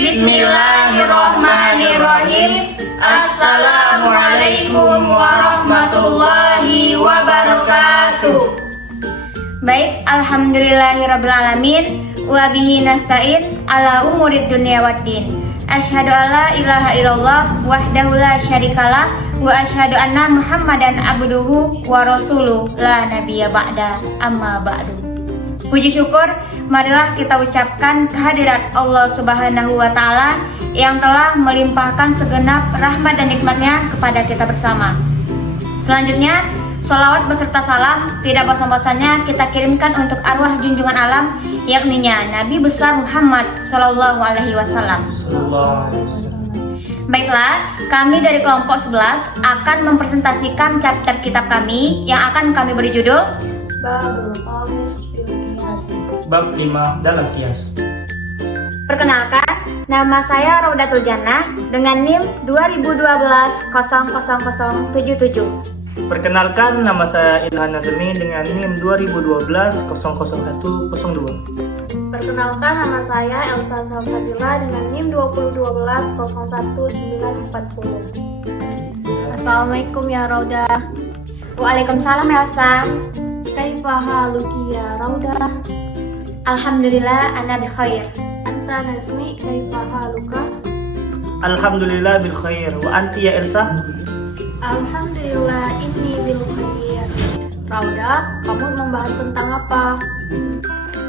Bismillahirrahmanirrahim. Assalamualaikum warahmatullahi wabarakatuh. Baik, alhamdulillahirrabbilalamin. Wa bihi nasta'in ala umurid dunya waddin. Asyhadu alla ilaha illallah wahdahu la syarikalah wa asyhadu anna Muhammadan abduhu wa rasuluh la nabiyya ba'da, amma ba'du. Puji syukur marilah kita ucapkan kehadirat Allah Subhanahu wa taala yang telah melimpahkan segenap rahmat dan nikmatnya kepada kita bersama. Selanjutnya, sholawat beserta salam tidak bosan-bosannya kita kirimkan untuk arwah junjungan alam, yakninya Nabi besar Muhammad Sallallahu Alaihi Wasallam. Baiklah, kami dari kelompok 11 akan mempresentasikan chapter kitab kami yang akan kami beri judul Babul Qamis fil Qiyas. Bab 5 dalam kias. Perkenalkan, nama saya Raudatul Jannah dengan NIM 2012-00077. Perkenalkan, nama saya Ilhan Nazmi dengan NIM 2012-00102. Perkenalkan, nama saya Elsa Salsabila dengan NIM 2012-01940. Assalamualaikum ya Rauda. Waalaikumsalam Elsa. Kaifa haluki ya Rauda? Alhamdulillah ana bi khair. Anta Nazmi, kaifa haluka? Alhamdulillah bil khair. Wa anti ya Elsa? Alhamdulillah inni bil khair. Rauda, kamu membahas tentang apa?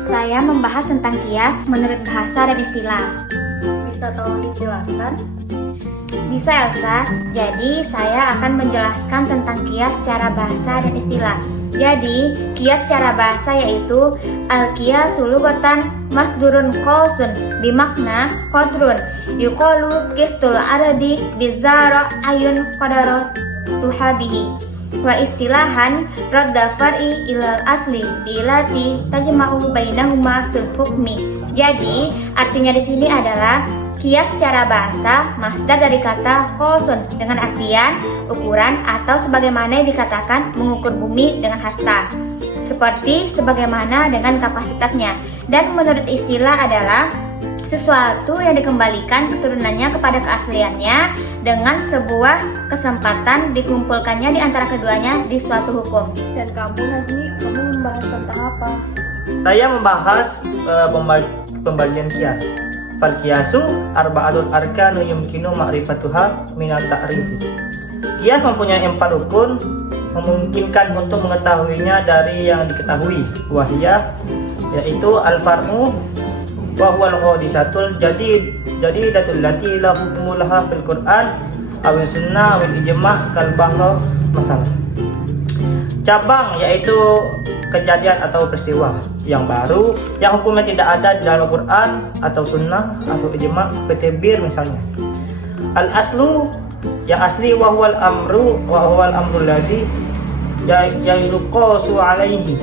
Saya membahas tentang kias menurut bahasa dan istilah. Bisa tolong dijelaskan? Bisa Elsa, jadi saya akan menjelaskan tentang kias secara bahasa dan istilah. Jadi, kias secara bahasa yaitu al-qiyasu lughatan masdurun qausun bimakna qadrun yuqalu qistul aradi bizara ayun qadarat tuhabihi wa istilahan radda far'i ilal asli dilati tajma'u bainahuma fil hukmi. Jadi, artinya di sini adalah kias secara bahasa masdar dari kata qausun dengan artian ukuran atau sebagaimana yang dikatakan mengukur bumi dengan hasta, seperti sebagaimana dengan kapasitasnya. Dan menurut istilah adalah sesuatu yang dikembalikan keturunannya kepada keasliannya dengan sebuah kesempatan dikumpulkannya di antara keduanya di suatu hukum. Dan kamu Nazmi, kamu membahas tentang apa? Saya membahas pembagian kias. Fal kiasu arba'atul arkanu yumkinu ma'rifatuha minat ta'rifi. Kias mempunyai 4 rukun memungkinkan untuk mengetahuinya dari yang diketahui. Wahiyah, yaitu al-far'u wa huwa al-qadisatul jadidatul lati la hukmu laha fil Qur'an aw sunnah wal ijma' kal bahra masalah. Cabang yaitu kejadian atau peristiwa yang baru yang hukumnya tidak ada di dalam Quran atau sunnah atau ijma' seperti bir misalnya. Al-aslu yang asli wa huwal amru ladzi yuqasu alaihi,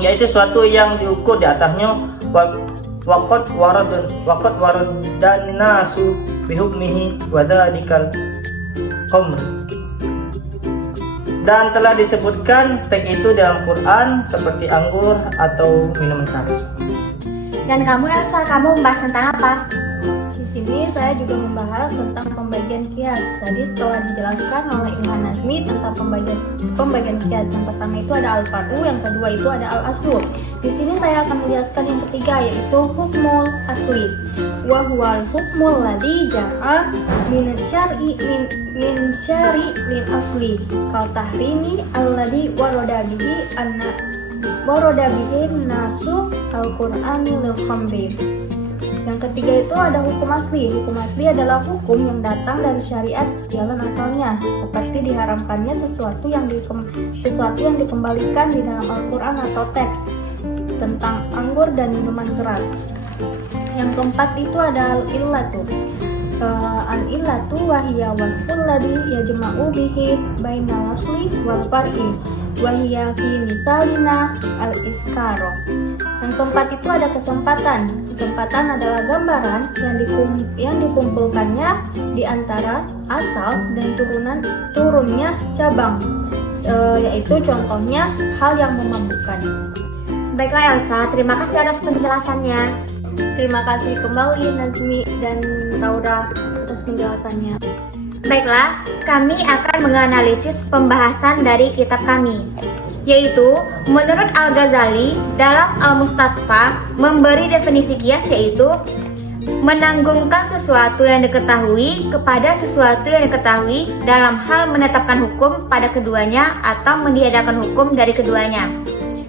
yaitu suatu yang diukur di atasnya. Waqad waradan nasu bihukmihi wa dzalikal qamr. Dan telah disebutkan teks itu dalam Quran seperti anggur atau minuman keras. Dan kamu Elsa, kamu membahas tentang apa? Di sini saya juga membahas tentang pembagian kias. Tadi setelah dijelaskan oleh Ilhan Nazmi tentang pembagian kias. Yang pertama itu ada al-far'u, yang kedua itu ada al-aslu. Di sini saya akan menjelaskan yang ketiga yaitu hukmul asli. Wa huwal hukmul ladzi ja'a min syar'i min syari' lil asli. Kal tahrimi alladzi warada bihi nasu al-Qur'ani lil khamri. Yang ketiga itu ada hukum asli. Hukum asli adalah hukum yang datang dari syariat jalan asalnya, seperti diharamkannya sesuatu yang dikembalikan di dalam Al-Quran atau teks tentang anggur dan minuman keras. Yang keempat itu ada al-illatu. Al-illatu wahiya wasful ladzi yajma'u bihi bainal asli wal far'i wahiya fi misalina al-iskaro. Yang keempat itu ada kesempatan. Kesempatan adalah gambaran yang dikumpulkannya di antara asal dan turunnya cabang, yaitu contohnya hal yang memabukkan. Baiklah Elsa, terima kasih atas penjelasannya. Terima kasih kembali Nazmi dan Rauda atas penjelasannya. Baiklah, kami akan menganalisis pembahasan dari kitab kami, yaitu menurut Al-Ghazali dalam Al-Mustasfa memberi definisi kias yaitu menanggungkan sesuatu yang diketahui kepada sesuatu yang diketahui dalam hal menetapkan hukum pada keduanya atau meniadakan hukum dari keduanya.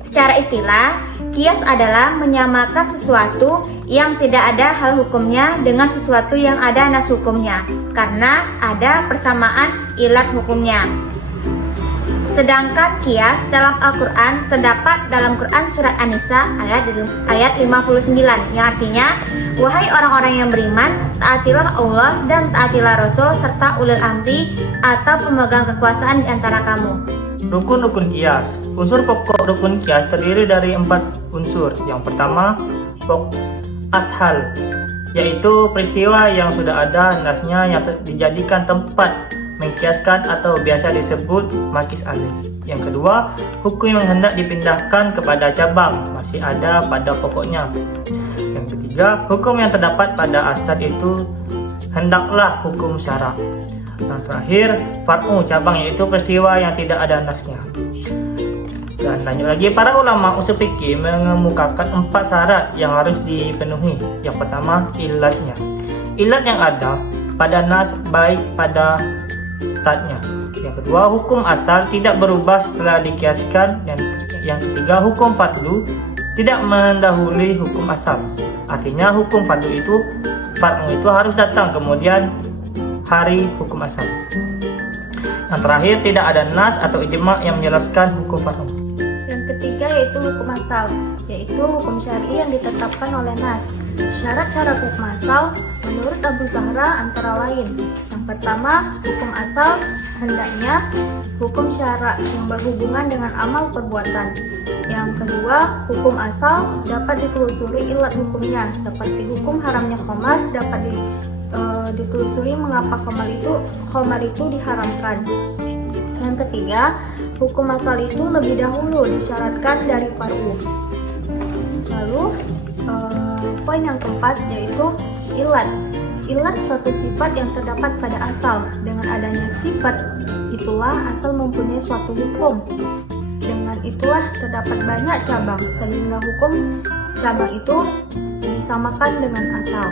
Secara istilah, kias adalah menyamakan sesuatu yang tidak ada hal hukumnya dengan sesuatu yang ada nas hukumnya, karena ada persamaan ilat hukumnya. Sedangkan kias dalam Al-Quran terdapat dalam Quran Surat An-Nisa ayat 59 yang artinya, wahai orang-orang yang beriman, taatilah Allah dan taatilah Rasul serta ulil amri atau pemegang kekuasaan di antara kamu. Rukun-rukun kias. Unsur pokok rukun kias terdiri dari 4 unsur. Yang pertama, ashal, yaitu peristiwa yang sudah ada nasnya yang dijadikan tempat mengkiaskan atau biasa disebut makis alih. Yang kedua, hukum yang hendak dipindahkan kepada cabang masih ada pada pokoknya. Yang ketiga, hukum yang terdapat pada asal itu hendaklah hukum syarak. Yang terakhir, far'u cabang, yaitu peristiwa yang tidak ada nasnya. Dan lanjut lagi, para ulama usul fikih mengemukakan 4 syarat yang harus dipenuhi. Yang pertama, ilatnya. Ilat yang ada pada nas baik pada tatnya. Yang kedua, hukum asal tidak berubah setelah dikiaskan. Yang ketiga, hukum fadlu tidak mendahului hukum asal. Artinya hukum fadlu itu harus datang kemudian hari hukum asal. Yang terakhir, tidak ada nas atau ijma yang menjelaskan hukum fadlu. Yang ketiga yaitu hukum asal, yaitu hukum syar'i yang ditetapkan oleh nas. Syarat-syarat hukum asal menurut Abu Zahra antara lain: yang pertama, hukum asal hendaknya hukum syarak yang berhubungan dengan amal perbuatan. Yang kedua, hukum asal dapat ditelusuri ilat hukumnya, seperti hukum haramnya khamar dapat ditelusuri mengapa khamar itu diharamkan. Yang ketiga, hukum asal itu lebih dahulu disyaratkan dari far'u. Lalu poin yang keempat yaitu ilat. Ilat suatu sifat yang terdapat pada asal. Dengan adanya sifat itulah asal mempunyai suatu hukum. Dengan itulah terdapat banyak cabang, sehingga hukum cabang itu disamakan dengan asal.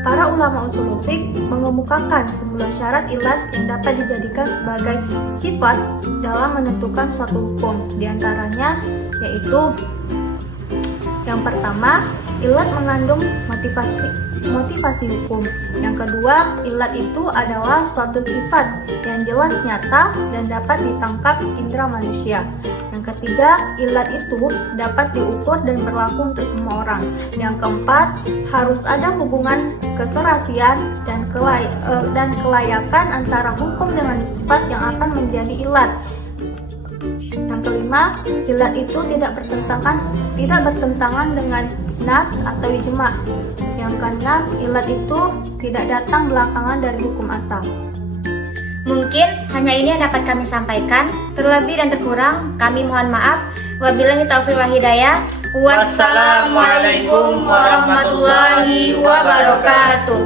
Para ulama usul fiqh mengemukakan 9 syarat ilat yang dapat dijadikan sebagai sifat dalam menentukan suatu hukum. Di antaranya yaitu yang pertama, ilat mengandung motivasi hukum. Yang kedua, ilat itu adalah suatu sifat yang jelas nyata dan dapat ditangkap indera manusia. Yang ketiga, ilat itu dapat diukur dan berlaku untuk semua orang. Yang keempat, harus ada hubungan keserasian dan kelayakan antara hukum dengan sifat yang akan menjadi ilat. Yang kelima, ilat itu tidak bertentangan dengan nas atau ijma. Yang keenam, ilat itu tidak datang belakangan dari hukum asal. Mungkin hanya ini yang dapat kami sampaikan. Terlebih dan terkurang kami mohon maaf. Wabillahi taufiq wal hidayah. Wassalamualaikum warahmatullahi wabarakatuh.